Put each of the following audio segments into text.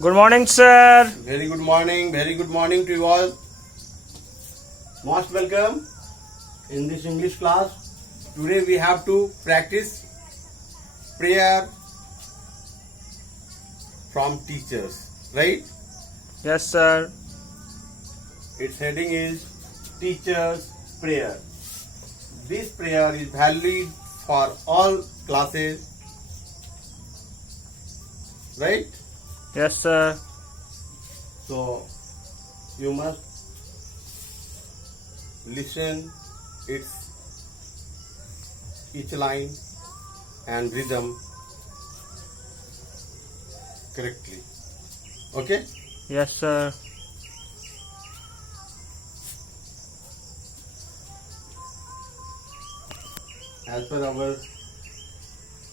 Good morning, sir. Very good morning to you all. Most welcome in this English class. Today we have to practice prayer from teachers, right? Yes, sir. Its heading is Teachers Prayer. This prayer is valid for all classes, right? Yes, sir. So you must listen its each line and rhythm correctly. Okay? Yes, sir. As per our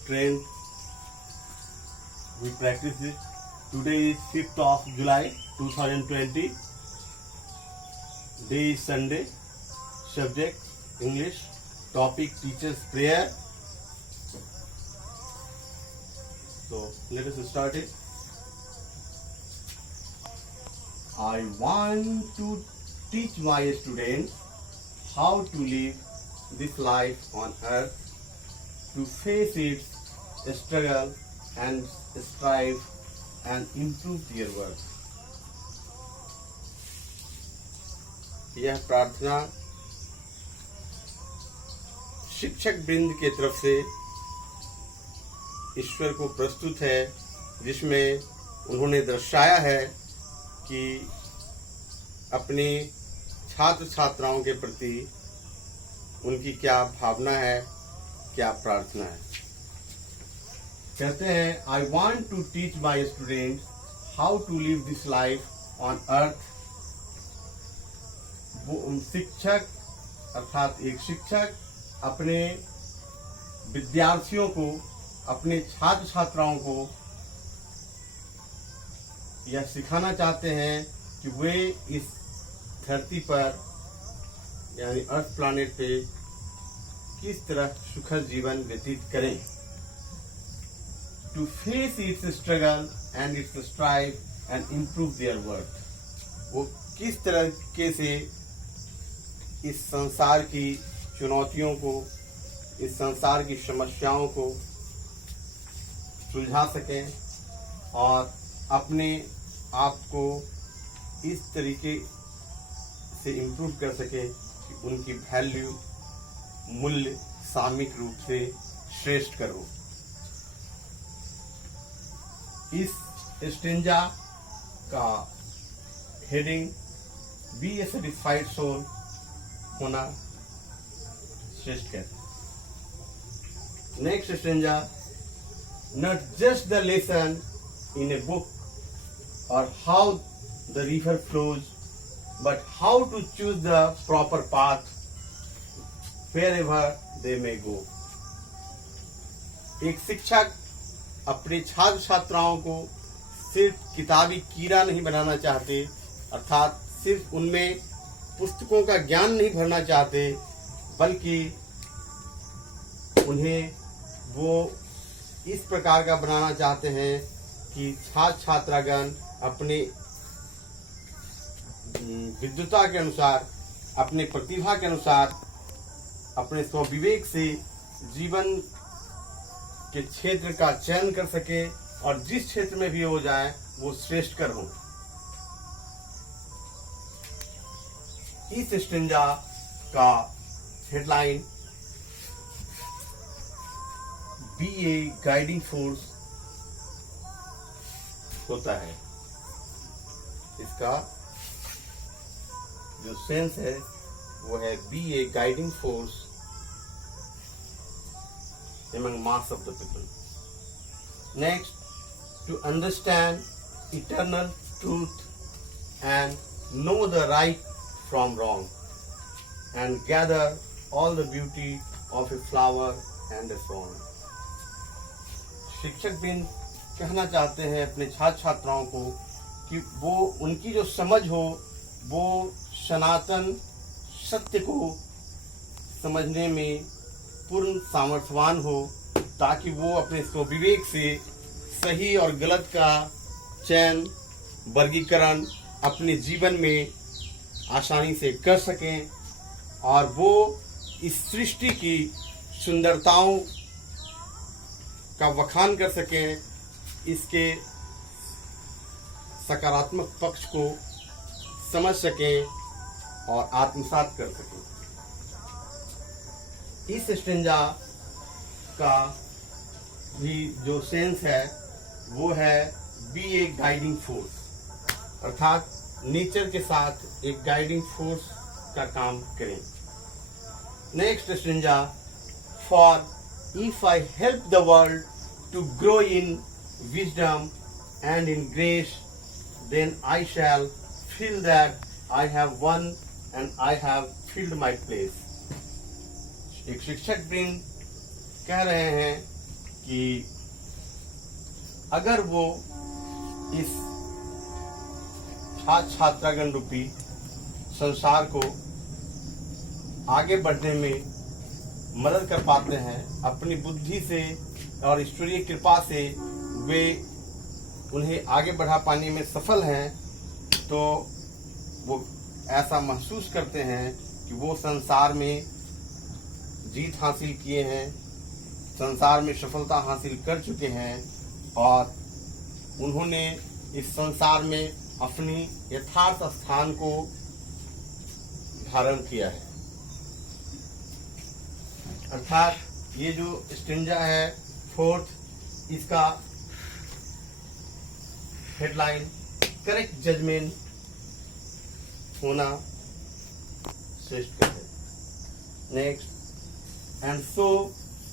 trend, we practice it. Today is 5th of July 2020. Day is Sunday. Subject English. Topic Teachers Prayer. So let us start it. I want to teach my students how to live this life on earth, to face its struggle and strive and improve their work. यह प्रार्थना शिक्षक वृंद के तरफ से ईश्वर को प्रस्तुत है, जिसमें उन्होंने दर्शाया है कि अपने छात्र छात्राओं के प्रति उनकी क्या भावना है, क्या प्रार्थना है। कहते हैं I want to teach my student how to live this life on earth. वो शिक्षक अर्थात एक शिक्षक अपने विद्यार्थियों को, अपने छात्र छात्राओं को यह सिखाना चाहते हैं कि वे इस धरती पर यानी अर्थ प्लैनेट पे किस तरह सुखद जीवन व्यतीत करें। To face its struggle and its strive and improve their work. वो किस तरीके से इस संसार की चुनौतियों को, इस संसार की समस्याओं को सुलझा सकें और अपने आप को इस तरीके से इम्प्रूव कर सकें कि उनकी वैल्यू, मूल्य सामूहिक रूप से श्रेष्ठ करो। इस स्टेंजा का heading be a satisfied soul होना श्रेष्ठ कहते हैं। Next stanza, not just the lesson in a book और how the river flows, but how to choose the proper path wherever they may go। एक शिक्षक अपने छात्र छात्राओं को सिर्फ किताबी कीड़ा नहीं बनाना चाहते, अर्थात सिर्फ उनमें पुस्तकों का ज्ञान नहीं भरना चाहते, बल्कि उन्हें वो इस प्रकार का बनाना चाहते हैं कि छात्र छात्रागण अपने विद्वता के अनुसार, अपने प्रतिभा के अनुसार, अपने स्वविवेक से जीवन के क्षेत्र का चयन कर सके और जिस क्षेत्र में भी हो जाए वो श्रेष्ठ कर हो। इस स्टेंजा का headline be a guiding force होता है। इसका जो सेंस है वो है be a guiding force among mass of the people. Next, to understand eternal truth and know the right from wrong and gather all the beauty of a flower and a song। शिक्षक भी कहना चाहते हैं अपने छात्र छात्राओं को कि वो उनकी जो समझ हो वो सनातन सत्य को समझने में पूर्ण सामर्थ्यवान हो, ताकि वो अपने स्वविवेक से सही और गलत का चयन वर्गीकरण अपने जीवन में आसानी से कर सकें और वो इस सृष्टि की सुंदरताओं का बखान कर सकें, इसके सकारात्मक पक्ष को समझ सकें और आत्मसात कर सकें। इस स्टेंजा का भी जो सेंस है वो है बी ए गाइडिंग फोर्स, अर्थात नेचर के साथ एक गाइडिंग फोर्स का काम करें। Next stanza, for if I help the world to grow in wisdom and in grace, then I shall feel that I have won and I have filled my place. एक शिक्षक वृंद कह रहे हैं कि अगर वो इस छात्रागण रूपी संसार को आगे बढ़ने में मदद कर पाते हैं, अपनी बुद्धि से और ईश्वरीय कृपा से वे उन्हें आगे बढ़ा पाने में सफल हैं, तो वो ऐसा महसूस करते हैं कि वो संसार में जीत हासिल किए हैं, संसार में सफलता हासिल कर चुके हैं और उन्होंने इस संसार में अपनी यथार्थ स्थान को धारण किया है। अर्थात ये जो स्टेंजा है फोर्थ, इसका हेडलाइन करेक्ट जजमेंट होना श्रेष्ठ है। Next, and so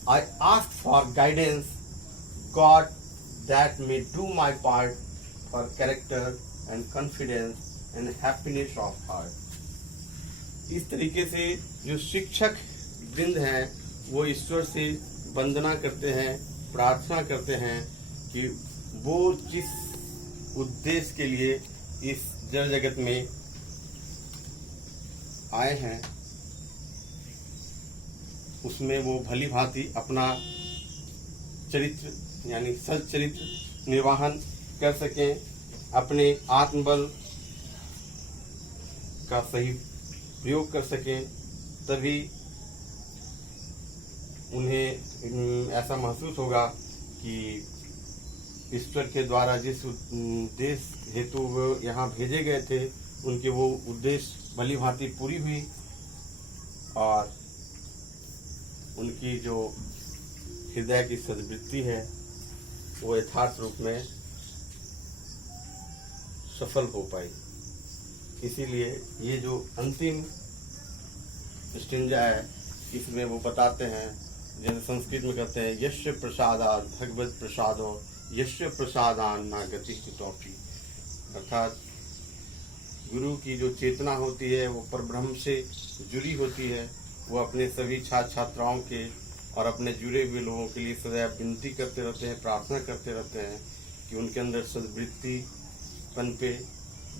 I ask for guidance, God, that may do my part for character and confidence and happiness of heart. इस तरीके से जो शिक्षक वृंद हैं वो ईश्वर से वंदना करते हैं, प्रार्थना करते हैं कि वो जिस उद्देश्य के लिए इस जड़ जगत में आए हैं उसमें वो भली भांति अपना चरित्र यानी सच्चरित्र निर्वाहन कर सकें, अपने आत्मबल का सही प्रयोग कर सकें, तभी उन्हें ऐसा महसूस होगा कि ईश्वर के द्वारा जिस उद्देश्य हेतु वो यहाँ भेजे गए थे उनके वो उद्देश्य भली भांति पूरी हुई और उनकी जो हृदय की सद्वृत्ति है वो यथार्थ रूप में सफल हो पाई। इसीलिए ये जो अंतिम स्टेंजा है इसमें वो बताते हैं, जैसे संस्कृत में कहते हैं यस्य प्रसादात् भगवत प्रसादो यस्य प्रसादान ना गति कुतोपि, अर्थात गुरु की जो चेतना होती है वो परब्रह्म से जुड़ी होती है। वो अपने सभी छात्र छात्राओं के और अपने जुड़े हुए लोगों के लिए सदैव विनती करते रहते हैं, प्रार्थना करते रहते हैं कि उनके अंदर सद्वृत्ति पनपे,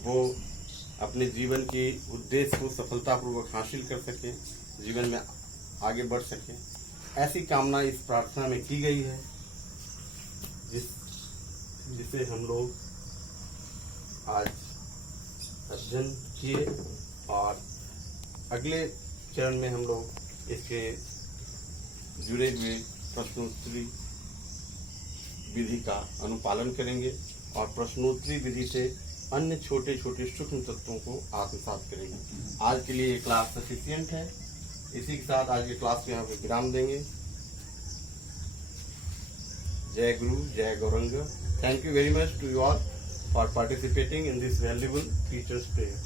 वो अपने जीवन के उद्देश्य को सफलतापूर्वक हासिल कर सकें, जीवन में आगे बढ़ सकें। ऐसी कामना इस प्रार्थना में की गई है जिसे हम लोग आज अध्ययन किए और अगले चरण में हम लोग इसके जुड़े हुए प्रश्नोत्तरी विधि का अनुपालन करेंगे और प्रश्नोत्तरी विधि से अन्य छोटे छोटे सूक्ष्म तत्वों को आत्मसात करेंगे। आज के लिए ये क्लास सफिशिएंट है। इसी के साथ आज के क्लास में यहाँ पे विराम देंगे। जय गुरु, जय Gaurang. Thank you very much to you all for participating in this valuable teacher's prayer.